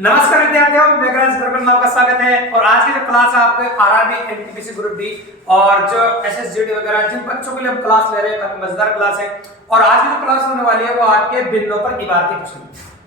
नमस्कार विद्यार्थियों, मेघराज गुरुकुल में आपका स्वागत है। और आज की जो क्लास है आपके आरआरबी एनटीपीसी ग्रुप डी और जो एसएसजीडी वगैरह जिन बच्चों के लिए हम क्लास ले रहे हैं, काफी मजेदार क्लास है। और आज की जो क्लास होने वाली है वो आपके भिन्नों पर इबारती प्रश्न।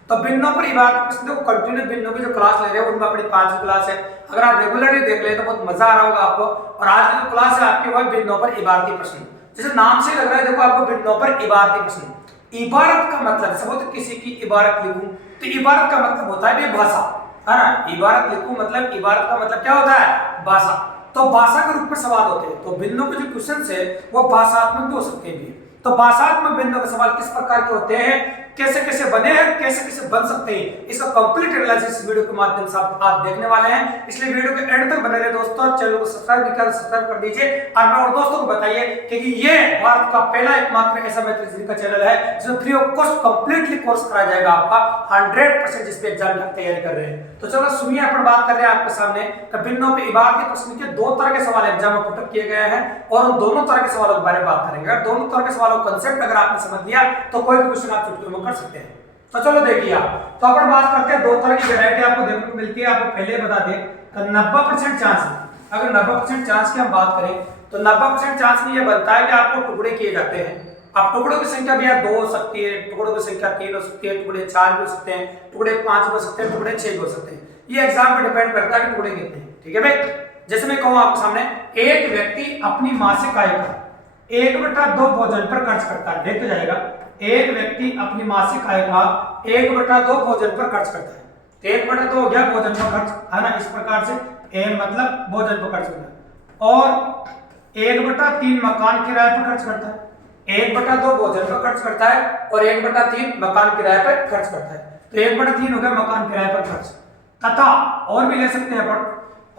तो भिन्नों पर इबारती प्रश्न को कंटिन्यू भिन्नों की जो क्लास ले रहे हैं उनमें अपनी 5वीं क्लास है। अगर आप रेगुलरली देख ले तो बहुत मजा आ रहा होगा आपको। और आज की जो क्लास है आपकी वो भिन्नों पर इबारती प्रश्न। जैसे नाम से लग रहा है, देखो आपको भिन्नों पर इबारती प्रश्न। इबारत का मतलब सब किसी की इबारत लिखूं तो इबारत का मतलब होता है भाषा, है ना। इबारत लिखूं मतलब इबारत का मतलब क्या होता है, भाषा। तो भाषा के रूप में सवाल होते हैं। तो भिन्नों के जो क्वेश्चन है वो भाषात्मक भी हो सकते हैं। तो भाषात्मक भिन्नों के सवाल किस प्रकार के होते हैं, कैसे कैसे बने हैं, कैसे कैसे बन सकते हैं, इसका कंप्लीट एनालिसिस वीडियो के माध्यम से आप देखने वाले हैं। इसलिए वीडियो के एंड तक बने रहे दोस्तों। चैनल को सब्सक्राइब कर दीजिए और दोस्तों को बताइए कि ये भारत का पहला एकमात्र ऐसा मैथमेटिक्स का चैनल है जिसमें free of cost completely course कराया जाएगा आपका 100% जिस पे एग्जाम की तैयारी कर रहे हैं। तो चलो सुनिए, अपन बात कर रहे हैं आपके सामने भिन्नों पे इबारती प्रश्न के दो तरह के सवाल एग्जाम में पुटअप किए गए हैं और उन दोनों तरह के सवालों के बारे में बात करेंगे। अगर दोनों तरह के सवालों का कांसेप्ट अगर आपने समझ लिया तो कोई भी क्वेश्चन आप चुटकियों में कर सकते हैं। तो चलो देखिए आप, तो अपन बात करते हैं दो तरह की वैरायटी आपको देखने को मिलती है। आपको पहले बता दें तो 90% चांस है। अगर 90% चांस की हम बात करें तो 90% चांस में यह बनता है कि आपको टुकड़े किए जाते हैं। अब टुकड़ों की संख्या भी 2 हो सकती है, टुकड़ों की संख्या 3 हो सकती है, टुकड़े 4 भी हो सकते हैं, टुकड़े 5 भी हो सकते हैं, टुकड़े 6 भी हो सकते हैं। ये एग्जाम पर डिपेंड करता है कि टुकड़े कितने हैं। ठीक है भाई। जैसे मैं कहूं आपके सामने, एक व्यक्ति अपनी मासिक आय का 1/2 भोजन पर खर्च करता है। देखते जाएगा, एक व्यक्ति अपनी मासिक आय का 1/2 भोजन पर खर्च करता है। तो 1/2 हो गया भोजन पर खर्च, है ना। इस प्रकार से ए मतलब भोजन पर खर्च करता है। और 1/3 मकान किराए पर खर्च करता है। 1/2 भोजन पर खर्च करता है और 1/3 मकान किराए पर खर्च करता है। तो 1/3 हो गया मकान किराए पर खर्च। तथा और भी ले सकते हैं अपन,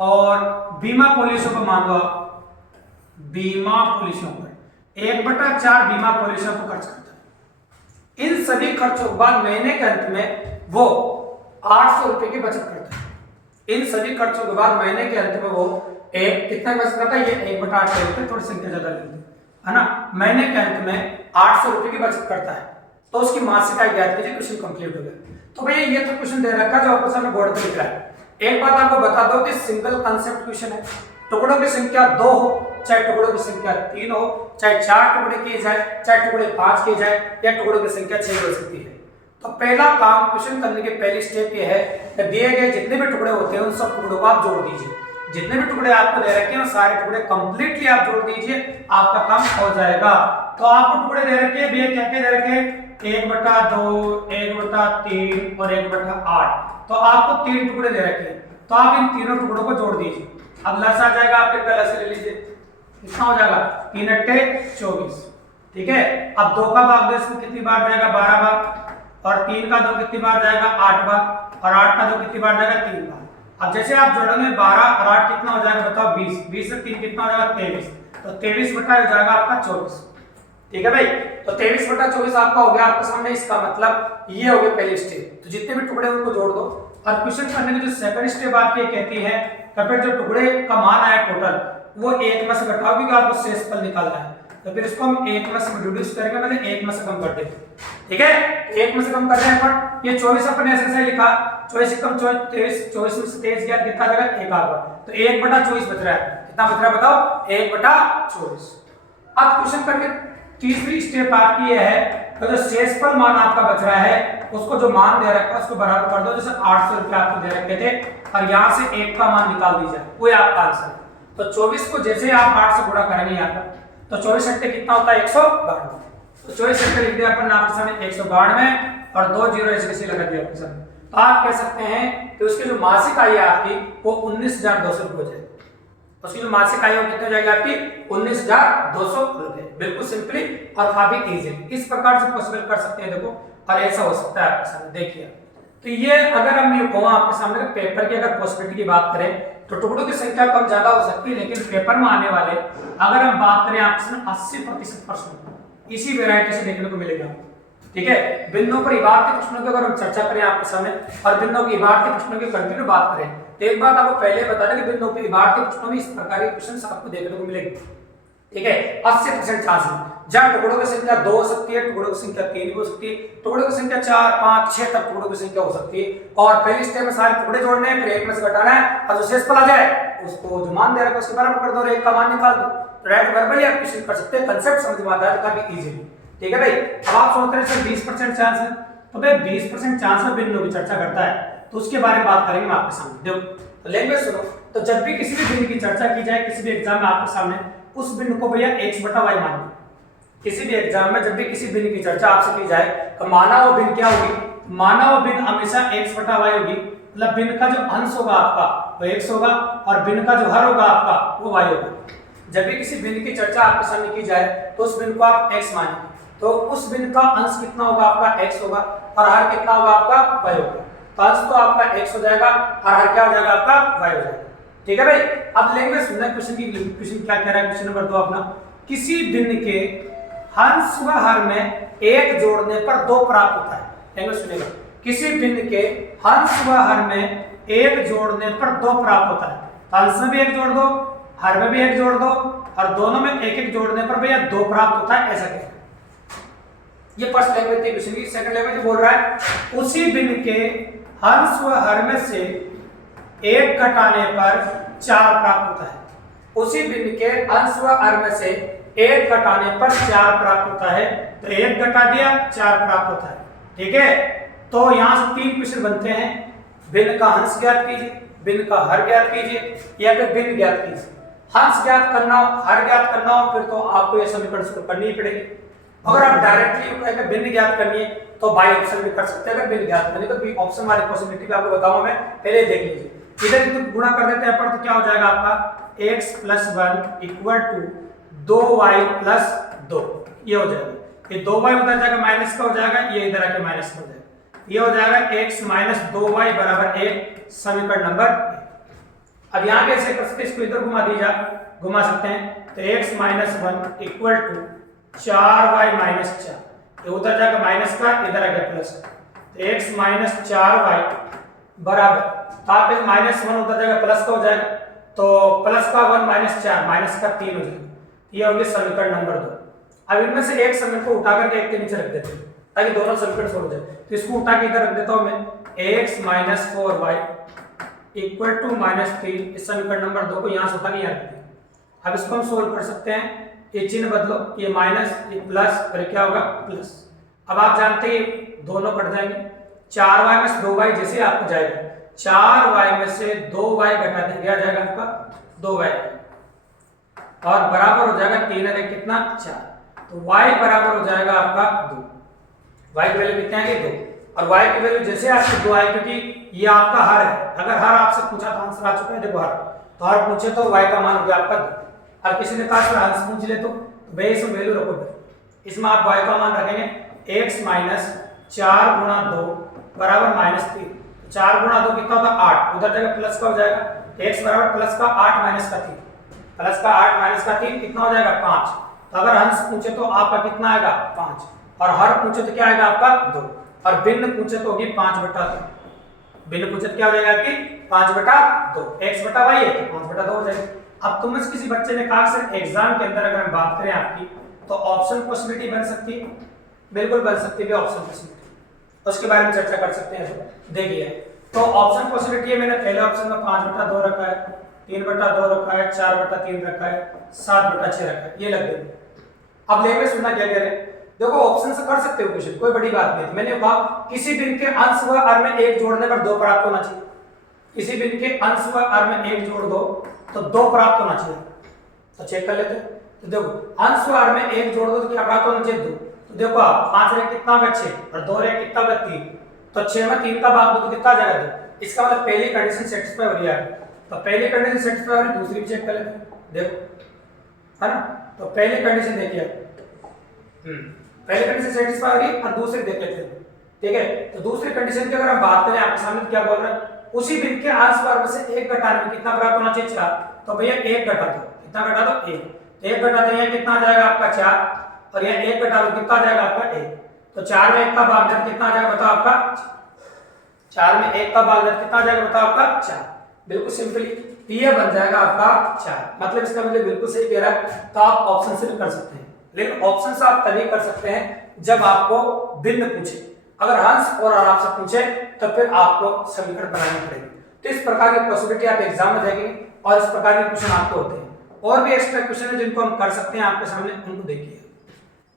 और बीमा पॉलिसियों पर मान लो, बीमा पॉलिसियों पर 1/4 बीमा पॉलिसियों पर खर्च करता है। इन सभी खर्चों के बाद महीने के अंत में वो 800 रुपए की बचत करता है। इन सभी खर्चों के बाद महीने के अंत में वो कितना बचत करता है, ये 1/8 लेते हैं, थोड़ी संख्या ज्यादा लेते हैं, है ना। महीने के अंत में 800 रुपए की बचत करता है। तो उसकी मासिक आय ज्ञात कीजिए। क्वेश्चन कंप्लीट हो गया। तो भैया ये तो क्वेश्चन दे रखा है जो आपको सामने बोर्ड पर लिख रहा है। एक बात आपको बता दो कि सिंगल कांसेप्ट क्वेश्चन है। टुकड़ों की संख्या 2 हो, चाहे टुकड़ों की संख्या 3 हो, चाहे 4 टुकड़े किए जाए, चाहे टुकड़े 5 किए जाए, या टुकड़ों की संख्या 6 हो सकती है। तो पहला काम क्वेश्चन करने के पहली स्टेप ये है कि दिए गए जितने भी टुकड़े होते हैं उन सब टुकड़ों को आप जोड़ दीजिए। जितने भी टुकड़े आपको दे रखे हैं सारे टुकड़े कंप्लीटली आप जोड़ दीजिए, आपका काम हो जाएगा। तो आपको टुकड़े दे रखे हैं भैया, क्या क्या दे रखे हैं, 1/2, 1/3 और 1/8। तो आपको 3 टुकड़े दे रखे हैं। तो आप इन तीनों टुकड़ों को जोड़ दीजिए। अब लस आ जाएगा आपके, कलर से ले लीजिए, कितना हो जाएगा, 3 × 24। ठीक है। अब 2 का भाग 10 में कितनी बार जाएगा, 12 बार। और 3 का 2 कितनी बार जाएगा, 8 बार। और 8 का 2 कितनी बार जाएगा, 3 बार। अब जैसे आप जोड़ेंगे 12 और 8 कितना हो जाएगा बताओ, 20। 20 से 3 कितना हो जाएगा, 23। तो 23 बटा हो जाएगा आपका 24। ठीक है भाई। तो 23/24 आपका हो गया आपके सामने। इसका मतलब ये हो गया पहली स्टेप। तो जितने भी टुकड़े उनको जोड़ दो। और क्वेश्चन करने की जो सेकंड स्टेप आपकी कहती है तो फिर जो टुकड़े का मान आया टोटल वो 1 में से घटाओ, क्योंकि आपको शेषफल निकालना है। तो फिर इसको हम 1 में से रिड्यूस करके मतलब 1 में से कम कर देंगे। ठीक है। 1 में से कम कर रहे हैं अपन। ये 24 अपन ऐसे लिखा, 24 से कम 23, 24 में से 23 गया, कितना जाएगा, 1 आ गया। तो 1/24 बच रहा है। कितना बच रहा है बताओ, 1/24। अब क्वेश्चन करके तीसरी स्टेप आपकी ये है तो जो शेषफल मान आपका बच रहा है उसको जो मान दे रखा है उसको बराबर कर दो। जैसे 800 रुपए आपको दे रखे थे और यहाँ से 1 का मान निकाल दीजिए, वो आपका आंसर है। तो 24 को जैसे आप 8 से गुणा करेंगे यहाँ पर तो 24 × कितना होता है, 192। तो 24 लिख दिया अपन आपके सामने 192 और 2 जीरो ऐसे लगा दिया आपके सामने। तो आप कह सकते हैं कि उसकी जो मासिक आय है आपकी वो 19,200 रुपये हो जाएगी। उसकी जो मासिक आय कितनी हो जाएगी आपकी, 19,200 रुपए। बिल्कुल सिंपली और काफी इजी, इस प्रकार से पॉसिबल कर सकते हैं। देखो, और ऐसा हो सकता है आपके सामने, देखिए। तो ये अगर हम ये कहूं आपके सामने पेपर की अगर पॉसिबिलिटी की बात करें तो टुकड़ों की संख्या कम ज्यादा हो सकती है, लेकिन पेपर में आने वाले अगर हम बात करें आपके सामने 80% प्रश्न इसी वेराइटी से देखने को मिलेगा। ठीक है। भिन्नों पर इबारती प्रश्नों की अगर हम चर्चा करें आपके सामने और भिन्नों की इबारती प्रश्नों की कंटिन्यू बात करें तो एक बात आपको पहले बता दें कि भिन्नों पर इबारती प्रश्नों में इस प्रकार के क्वेश्चन आपको देखने को मिलेंगे। ठीक है। 80% चांस है। जहाँ टुकड़ों की संख्या 2 हो सकती है, टुकड़ों की संख्या 3 हो सकती है, टुकड़ों की संख्या 4, 5, 6 तक टुकड़ों की संख्या हो सकती है। और पहली स्टेप में सारे टुकड़े जोड़ने हैं, फिर एक में से घटाना है और जो शेष पल आ जाए उसको जो मान दे रखा है उसके बराबर कर दो और एक का मान निकाल दो। राइट वर्बली आप क्वेश्चन कर सकते हैं, कांसेप्ट समझ में आता है तो काफी इजी है। ठीक है भाई, अब आप सोच रहे हैं 20% चांस है, तो भाई 20% चांस में बिंदु की चर्चा करता है तो उसके बारे में बात करेंगे मैं आपके सामने। देखो लैंग्वेज सुनो, तो जब भी किसी भी बिंदु की चर्चा की जाए किसी भी एग्जाम में आपके सामने, उस बिंदु को भैया x/y मान लो। किसी भी एग्जाम में जब भी किसी बिंदु की चर्चा आपसे की जाए तो माना वो बिंदु क्या होगी, माना वो बिंदु हमेशा x/y होगी, मतलब बिंदु का जो अंश होगा आपका वो x होगा और बिंदु का जो हर होगा आपका वो y होगा। जब भी किसी बिंदु की चर्चा आपके सामने की जाए तो उस बिंदु को आप x मानेंगे, तो उस बिंदु का अंश कितना होगा आपका x होगा और हर कितना होगा आपका y होगा। तो अंश तो आपका x हो जाएगा और हर क्या हो जाएगा आपका y हो जाएगा। ठीक है भाई, अब लैंग्वेज सुनना क्वेश्चन क्या कह रहा है, क्वेश्चन नंबर 2 अपना, किसी बिंदु के अंश व हर में 1 जोड़ने पर 2 प्राप्त होता है। लैंग्वेज सुनेगा, किसी बिंदु के अंश व हर में 1 जोड़ने पर 2 प्राप्त होता है। तो अंश में भी 1 जोड़ दो, हर में भी 1 जोड़ दो और दोनों में 1-1 जोड़ने पर भैया 2 प्राप्त होता है, ऐसा कहते हैं। ये फर्स्ट लैंग्वेज थी क्वेश्चन की। सेकंड लैंग्वेज बोल रहा है उसी बिंदु के अंश व हर में से 1 घटाने पर 4 प्राप्त होता है। उसी बिंदु के अंश व हर में से 1 घटाने पर 4 प्राप्त होता है, तो 1 घटा दिया 4 प्राप्त होता है। ठीक है, तो यहाँ से 3 क्वेश्चन बनते हैं, बिंदु का अंश ज्ञात कीजिए, बिंदु का हर ज्ञात कीजिए या फिर बिंदु ज्ञात कीजिए। अंश ज्ञात करना हो, हर ज्ञात करना हो, फिर तो आपको ये समीकरण शुरू करनी ही पड़ेगी। अगर आप डायरेक्टली बिंदु ज्ञात करनी है तो बाई ऑप्शन भी कर सकते हैं, अगर बिंदु ज्ञात करनी तो बी ऑप्शन वाली पॉसिबिलिटी भी आपको बताऊंगा मैं, पहले देख लीजिए। इधर तो गुणा कर देते हैं पर, तो क्या हो जाएगा आपका x + 1 = 2y + 2, ये हो जाएगा। ये 2y उधर जाएगा माइनस का हो जाएगा, ये इधर आके माइनस का हो जाएगा, ये हो जाएगा x - 2y = 1, समीकरण नंबर 1। अब यहाँ पे ऐसे कर सकते हैं, इसको इधर घुमा सकते हैं, तो x - 1 = 4y - 4, ये उधर जाकर माइनस का इधर आ गया प्लस, तो x - 4y बराबर, तो आप इस -1 उधर जाकर प्लस का हो जाएगा, तो प्लस का 1 - 4 माइनस का 3 हो जाएगा, ये होंगे समीकरण नंबर 2। अब इनमें से एक समीकरण को उठा करके एक के नीचे रख देते हैं ताकि दोनों समीकरण सॉल्व हो जाए। तो इसको उठा के इधर रख देता हूं मैं, x - 4y = -3, इस समीकरण नंबर 2 को यहां से उठा के यहां रख दिया। अब इसको हम सोल्व कर सकते हैं, ये चिन्ह बदलो, ये माइनस, ये प्लस, और क्या होगा प्लस। अब आप जानते हैं दोनों कट जाएंगे, 4y में से 2y जैसे आपको जाएगा, 4y में से 2y घटा देंगे, आ जाएगा आपका 2y और बराबर हो जाएगा 3 है कितना 4, तो y बराबर हो जाएगा आपका 2। y की वैल्यू कितने आएगी 2, और y की वैल्यू जैसे आपकी 2 आएगी, क्योंकि ये आपका हर है, अगर हर आपसे पूछा तो आंसर आ चुका है, देखो हर, तो हर पूछे तो y का मान हो गया आपका 2। और किसी ने कहा अंश पूछ ले तो वे इसमें वैल्यू रखो, इसमें आप y का मान रखेंगे x - 4 × 2 = -3, 4 × 2 कितना होता है 8, उधर जगह प्लस का हो जाएगा, x बराबर प्लस का 8 - का 3, प्लस का 8 - का 3 कितना हो जाएगा 5। तो अगर अंश पूछे तो आपका कितना आएगा 5, और हर पूछे तो क्या आएगा आपका 2, और भिन्न पूछे तो होगी 5/2, भिन्न पूछे तो क्या हो जाएगा आपकी 5/2, x/y है तो 5/2 हो जाएगा। अब तुम में से किसी बच्चे ने कहा सर एग्जाम के अंदर अगर हम बात करें आपकी तो ऑप्शन पॉसिबिलिटी बन सकती है, बिल्कुल बन सकती है ऑप्शन पॉसिबिलिटी, उसके बारे में चर्चा कर सकते हैं। देखिए तो ऑप्शन पॉसिबिलिटी है, मैंने पहले ऑप्शन में 5/2 रखा है, 3/2 रखा है, 4/3 रखा है, 7/6 रखा है, ये लग गए। अब लेके सुनना क्या कह रहे हैं, देखो ऑप्शन से कर सकते हो क्वेश्चन, कोई बड़ी बात नहीं है। मैंने कहा किसी बिंदु के अंश व हर में 1 जोड़ने पर 2 प्राप्त होना चाहिए, किसी बिंदु के अंश व हर में 1 जोड़ दो तो 2 प्राप्त होना चाहिए, तो चेक कर लेते हैं। तो देखो अंश व हर में 1 जोड़ दो तो क्या प्राप्त होना चाहिए 2, तो देखो आप 5 रे कितना होगा 6 और 2 रे कितना होगा 3, तो 6 में 3 का भाग दो तो कितना आ जाएगा 2, इसका मतलब पहली कंडीशन सेटिस्फाई हो रही है। तो पहली कंडीशन सेटिस्फाई हो रही है, दूसरी भी चेक कर लेते हैं, देखो है ना। तो पहली कंडीशन देखिए, पहली कंडीशन सेटिस्फाई हो रही है और दूसरी देख लेते हैं, ठीक है। तो दूसरी कंडीशन की अगर हम बात करें आपके सामने क्या बोल रहा है, उसी बिंदु के अंश व हर में से 1 घटाने में कितना प्राप्त होना चाहिए 4, तो भैया 1 घटा दो, कितना घटा दो 1, तो 1 घटा दें कितना आ जाएगा आपका 4, और यह 1 घटा दो कितना आ जाएगा आपका 1, तो 4 में 1 का भागफल कितना आ जाएगा बताओ आपका 4 में 1 का भागफल कितना आ जाएगा बताओ आपका 4, बिल्कुल सिंपली ये बन जाएगा आपका 4। मतलब इसका मुझे बिल्कुल सही कह रहा है, तो आप ऑप्शन से भी कर सकते हैं, लेकिन ऑप्शन से आप तभी कर सकते हैं जब आपको भिन्न पूछे। अगर हंस और आराम से पूछे तो फिर आपको समीकरण बनानी पड़ेगी। तो इस प्रकार की पॉसिबिलिटी आप एग्जाम में देखेंगे और इस प्रकार के क्वेश्चन आपको होते हैं। और भी एक्स्ट्रा क्वेश्चन है जिनको हम कर सकते हैं आपके सामने, उनको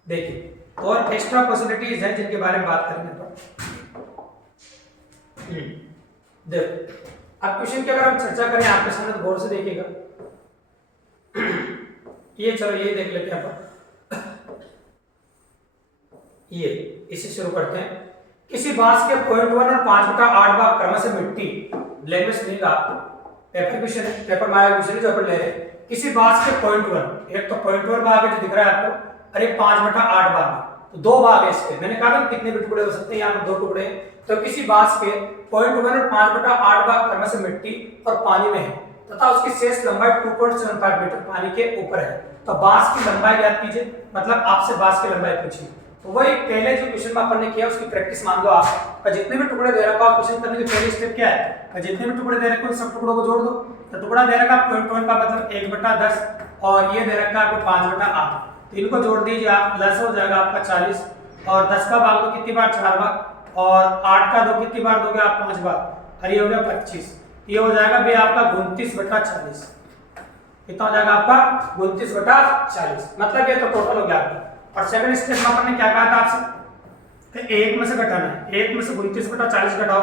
देखिए और एक्स्ट्रा पॉसिबिलिटीज हैं जिनके बारे में बात करेंगे। देखो अब क्वेश्चन की अगर हम चर्चा करें आपके सामने तो गौर से देखिएगा। ये चलो ये देख लेते हैं अपन। ये इसे शुरू करते हैं। किसी बांस के 0.1 और 5/8 भाग क्रम से मिट्टी, लैंग्वेज नहीं का पेपर क्वेश्चन है, पेपर माया क्वेश्चन जो अपन ले रहे हैं। किसी बांस के 0.1, एक तो 0.1 भाग है जो दिख रहा है आपको, और एक 5/8 भाग है, तो दो भाग है इसके। मैंने कहा था कितने भी टुकड़े हो सकते हैं, यहाँ पर दो टुकड़े हैं। तो किसी बांस के 0.1 और 5/8 भाग क्रम से मिट्टी और पानी में है तथा उसकी शेष लंबाई 2.75 मीटर पानी के ऊपर है, तो बांस की लंबाई याद कीजिए, मतलब आपसे बांस की लंबाई पूछी। तो वही पहले जो क्वेश्चन में अपन ने किया उसकी प्रैक्टिस मान लो आप। जितने भी टुकड़े दे रखा है क्वेश्चन करने की पहली स्टेप क्या है, जितने भी टुकड़े दे रखे हैं सब टुकड़ों को जोड़ दो। तो टुकड़ा दे रखा है 0.1 का मतलब 1/10 और ये दे रखा है आपको 5/8, तो इनको जोड़ दीजिए आप, प्लस हो जाएगा आपका 40 और 10 का भाग दो कितनी बार, 4 बार, और 8 का दो कितनी बार दोगे आप, 5 बार, और ये हो गया 25। ये हो जाएगा भी आपका 29/40। कितना हो जाएगा आपका 29/40, मतलब ये तो टोटल हो गया आपका। और सेकंड स्टेप में अपन ने क्या कहा था आपसे कि एक में से घटाना है, एक में से 29/40 घटाओ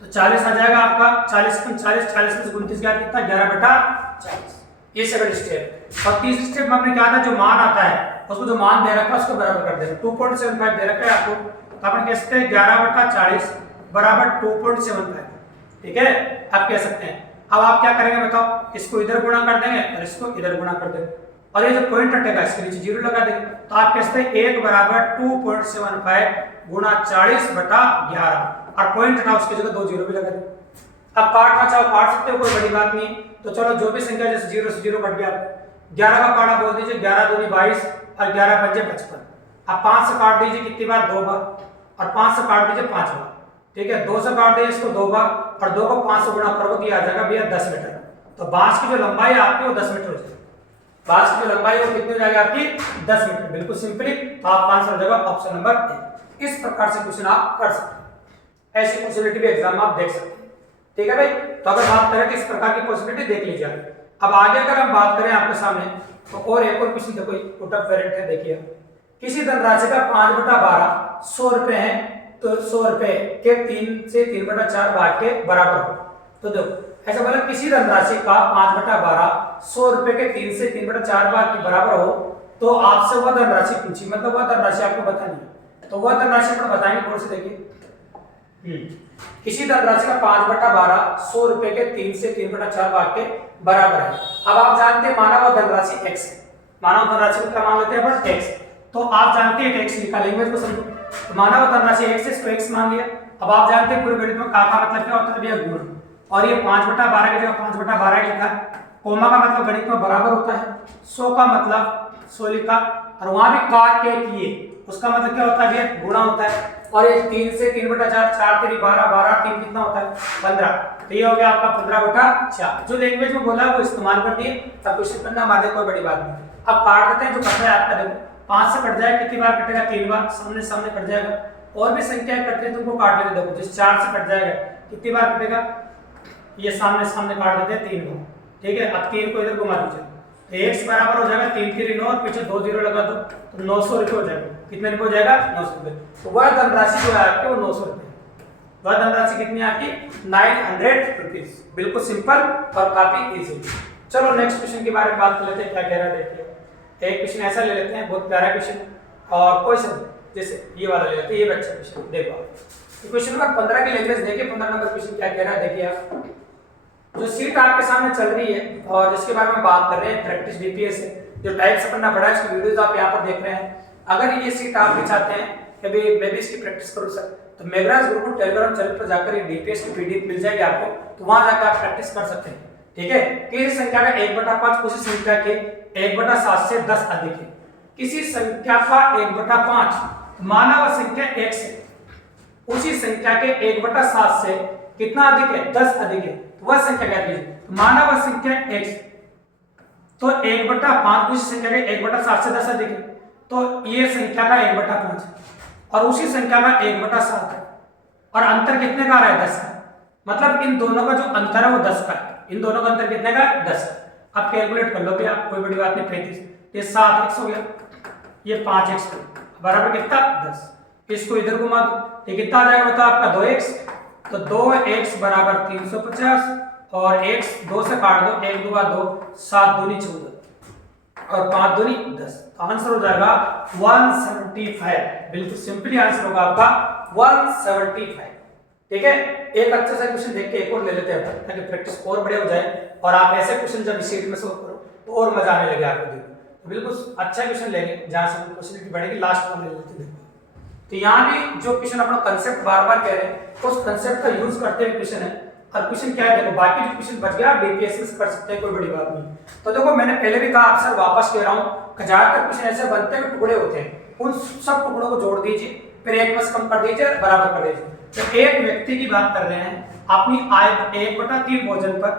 तो 40 आ जाएगा आपका। 40 में 40 में से 29 गया कितना, 11/40। ये सेकंड स्टेप। और तीसरी स्टेप में हमने कहा था जो मान आता है उसको जो मान दे रखा है उसको बराबर कर देना। 2.75 दे रखा है आपको, तो अपन कह सकते हैं 11/40 बराबर 2.75। ठीक है, आप कह सकते हैं। अब आप क्या करेंगे बताओ, इसको इधर गुणा कर देंगे और इसको इधर गुणा कर देंगे, और ये जो पॉइंट हटेगा इसके नीचे 0 लगा देंगे। तो आप कहते हैं 1 बराबर 2.75 गुणा 40/11, और पॉइंट हटाओ उसकी जगह 2 0 भी लगा देंगे। अब काटना चाहो काट सकते हो, कोई बड़ी बात नहीं। तो चलो जो भी संख्या जैसे 0 से 0 कट गया, 11 का काटा बोल दीजिए, 11 दूनी 22 और 11 पंजे 55। अब 5 से काट दीजिए कितनी बार, 2 बार, और 5 से काट दीजिए 5 बार। ठीक है, 2 से काट दीजिए इसको 2 बार, और 2 को 5 से गुणा करोगे तो आ जाएगा भैया 10 मीटर। तो बांस की जो लंबाई है आपकी वो 10 मीटर हो जाएगी। बांस की जो लंबाई वो कितनी हो जाएगी आपकी, 10 मीटर। बिल्कुल सिंपली तो आप आंसर हो जाएगा ऑप्शन नंबर ए। इस प्रकार से क्वेश्चन आप कर सकते हैं, ऐसी पॉसिबिलिटी भी एग्जाम में आप देख सकते हैं। ठीक है भाई, तो अगर बात करें तो इस प्रकार की पॉसिबिलिटी देख लीजिए। अब आगे अगर हम बात करें आपके सामने तो और एक और क्वेश्चन देखो, पुट अप वेरिएंट है। देखिए किसी धनराशि का 5/12 100 रुपए है, तो 100 रुपए के 3 से 3/4 भाग के बराबर हो। तो देखो ऐसा बोला किसी धनराशि का 5/12 100 रुपए के 3 से 3/4 भाग के बराबर हो, तो आपसे वह धनराशि पूछी, मतलब वह धनराशि आपको बतानी है। तो वह धनराशि अपन बताएंगे, कौन से देखिए। किसी धनराशि का 5/12 100 रुपए के 3 से 3/4 भाग के बराबर है। अब आप जानते हैं माना हुआ धनराशि x है, माना हुआ धनराशि को क्या मान लेते हैं अपन, x। तो आप जानते हैं x निकालेंगे, इसको समझो। तो माना हुआ धनराशि x है, इसको x मान लिया। अब आप जानते हैं पूरे गणित में का मतलब क्या होता है भैया, गुण। और ये 5/12 की जगह 5/12 लिखा है, कोमा का मतलब गणित में बराबर होता है, 100 का मतलब 100 लिखा, और वहां भी काट के किए उसका मतलब क्या होता है भैया, गुणा होता है। और ये 3 से 3/4, 4 3 12, 12 3 कितना होता है 15। तो ये हो गया आपका 15/4। जो लैंग्वेज में बोला है वो इस्तेमाल कर दिए, तब क्वेश्चन करना हमारे कोई बड़ी बात नहीं। अब काट देते हैं, जो कट रहा है आपका देखो 5 से कट जाएगा कितनी बार कटेगा, 3 बार, सामने सामने कट जाएगा। और भी संख्या कट रही है तुमको काट लेते, देखो जैसे 4 से कट जाएगा कितनी बार कटेगा, ये सामने सामने काट देते हैं 3 बार। ठीक है, अब 3 को इधर घुमा दीजिए, तो x बराबर हो जाएगा 3 3 9 और पीछे 2 0 लगा दो, तो 900 रुपये हो जाएगा। कितने रुपये हो जाएगा, 900 रुपये। तो वह धनराशि जो है आपके वो 900 रुपये। वह धनराशि कितनी है आपकी, 900 रुपीज। बिल्कुल सिंपल और काफी इजी। चलो नेक्स्ट क्वेश्चन के बारे में बात कर लेते हैं, क्या कह रहा है देखिए। एक क्वेश्चन ऐसा ले लेते हैं, बहुत प्यारा क्वेश्चन, और क्वेश्चन जैसे ये वाला ले लेते हैं, ये भी अच्छा क्वेश्चन। देखो क्वेश्चन नंबर 15 की लैंग्वेज देखिए, 15 नंबर क्वेश्चन क्या कह रहा है देखिए। आप जो सीट आपके सामने चल रही है और जिसके बारे में बात कर रहे हैं, प्रैक्टिस डीपीएस है, जो टाइप्स अपन ने पढ़ा है इसकी वीडियोस आप यहाँ पर देख रहे हैं। अगर ये सीट आप भी चाहते हैं कि भाई मैं भी इसकी प्रैक्टिस करूँ सर, तो मेघराज ग्रुप टेलीग्राम चैनल पर जाकर ये डीपीएस की पीडीएफ मिल जाएगी आपको, तो वहां जाकर आप प्रैक्टिस कर सकते हैं। ठीक है, किसी संख्या का 1/5 उसी संख्या के 1/7 से 10 अधिक है। किसी संख्या का 1/5 माना हुआ संख्या x है, उसी संख्या के 1/7 से कितना अधिक है, 10 अधिक है, तो वह संख्या क्या कीजिए। तो माना हुआ संख्या x, तो 1/5 दूसरी संख्या के 1/7 से 10 अधिक है, तो ये संख्या का 1/5 और उसी संख्या का 1/7 है, और अंतर कितने का आ रहा है? 10 का। मतलब इन दोनों का जो अंतर है वो 10 का है। इन दोनों का अंतर कितने का? 10 का। अब कैलकुलेट कर लो भैया, कोई बड़ी बात नहीं। 35, ये 7x हो गया, ये 5x बराबर कितना? 10। इसको इधर घुमा दो, ये कितना आ जाएगा बताओ आपका? 2x। तो 2x बराबर 350 और x 2 से काट दो, 1 2 2, 7 दूनी 14 और 5 दूनी 10। तो आंसर हो जाएगा 175। बिल्कुल सिंपली आंसर होगा आपका 175। ठीक है, एक अच्छा सा क्वेश्चन देख के एक और ले लेते हैं ताकि प्रैक्टिस और बढ़िया हो जाए और आप ऐसे क्वेश्चन जब शीट में सोल्व करो तो और मजा आने लगे आपको। देखो तो बिल्कुल अच्छा क्वेश्चन लेंगे जहां से क्वेश्चन की बढ़ेगी, लास्ट वाला ले लेते हैं। तो यहाँ भी जो क्वेश्चन अपना कंसेप्ट बार बार कह रहे हैं उस कंसेप्ट का यूज करते हुए क्वेश्चन है। और क्वेश्चन क्या है देखो, बाकी जो क्वेश्चन बच गया आप बीपीएससी से कर सकते हैं, कोई बड़ी बात नहीं। तो देखो मैंने पहले भी कहा, आप सर वापस कह रहा हूँ, ज्यादातर क्वेश्चन ऐसे बनते हैं टुकड़े होते हैं, उन सब टुकड़ों को जोड़ दीजिए, फिर एक में से कम कर दीजिए, बराबर कर दीजिए। तो एक व्यक्ति की बात कर रहे हैं, अपनी आय 1/3 भोजन पर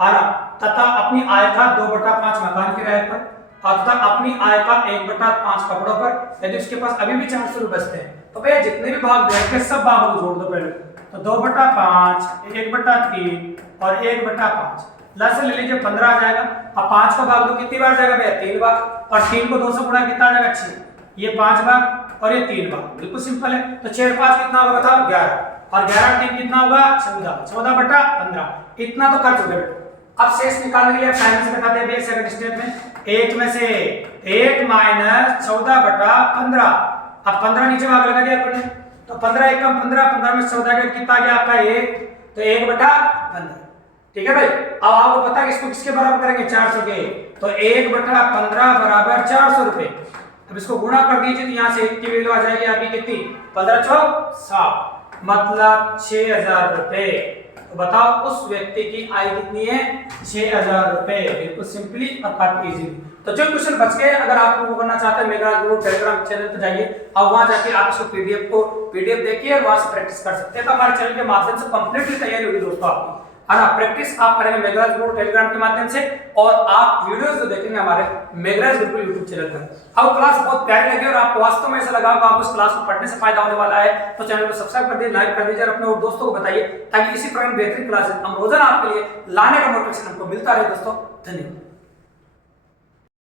आना तथा अपनी आय का 2/5 मकान किराए पर तथा अपनी आय का 1/5 कपड़ों पर, यदि उसके पास अभी भी 400 रुपए बचते हैं तो भैया जितने भी भाग देंगे सब भागों को जोड़ दो पहले। तो 2/5, 1/3 और 1/5 लस ले लीजिए, 15 आ जाएगा। अब 5 का भाग दो, कितनी बार जाएगा भैया? 3 बार, और 3 को 2 से गुणा कितना आ जाएगा? 6। ये 5 बार और ये 3 बार, बिल्कुल सिंपल है। तो 6 5 कितना होगा बताओ? 11, और 11 3 कितना होगा? 14, 14/15। इतना तो कर चुके बेटा। अब शेष निकालने के लिए टाइम से बताते हैं सेकंड स्टेप में। 1 में से 1 - 14/15। अब 15 नीचे भाग लगा दिया अपने, तो 15 1 कम 15, 15 में 14 का कितना आ गया आपका? 1, तो 1/15। ठीक है भाई। अब आपको पता है इसको किसके बराबर करेंगे? 400 के। तो 1/15 बराबर 400 रुपए। अब इसको गुणा कर दीजिए, तो यहाँ से 1 की वैल्यू आ जाएगी आपकी कितनी? 15 चौक 60, मतलब 6000 रुपए। तो बताओ उस व्यक्ति की आय कितनी है? 6000 रुपए। बिल्कुल सिंपली और काफी इजी। तो जो क्वेश्चन बच गए, अगर आप वो करना चाहते हैं मेरा ग्रुप टेलीग्राम चैनल पर जाइए, अब वहां जाके आप इसको पीडीएफ देखिए और वहां से प्रैक्टिस कर सकते हैं। तो हमारे चैनल के माध्यम से कंप्लीटली तैयारी होगी दोस्तों आपकी, है ना। प्रैक्टिस आप करेंगे मेघराज ग्रुप टेलीग्राम के माध्यम से, और आप वीडियोस जो देखेंगे हमारे मेघराज ग्रुप यूट्यूब चैनल पर। अब क्लास बहुत प्यारी लगी और आपको वास्तव में ऐसा लगा कि आपको इस क्लास को पढ़ने से फायदा होने वाला है, तो चैनल को सब्सक्राइब कर दीजिए, लाइक कर दीजिए और अपने और दोस्तों को बताइए, ताकि इसी प्रकार बेहतरीन क्लासेस हम रोजाना आपके लिए लाने का मोटिवेशन हमको मिलता रहे दोस्तों। धन्यवाद।